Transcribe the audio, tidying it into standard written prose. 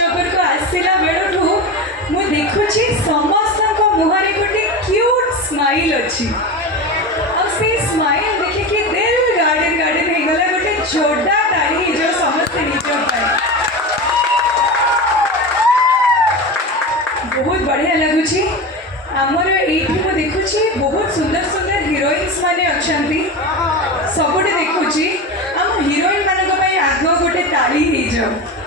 जगर को आसला बेलू मु देखुची समस्त मुहरे गोटे क्यूट स्माइल अच्छी से स्माइल देखिए दिल गार्डन गार्डन हो गला गोटे जोरदार ताड़ी जो समस्त निज बहुत बढ़िया लगुच आमर ये देखुची बहुत सुंदर सुंदर हिरोइन्स माने अच्छा सबुठे देखुची आम हिरोइन मान आग गोटे ताली हो जाओ।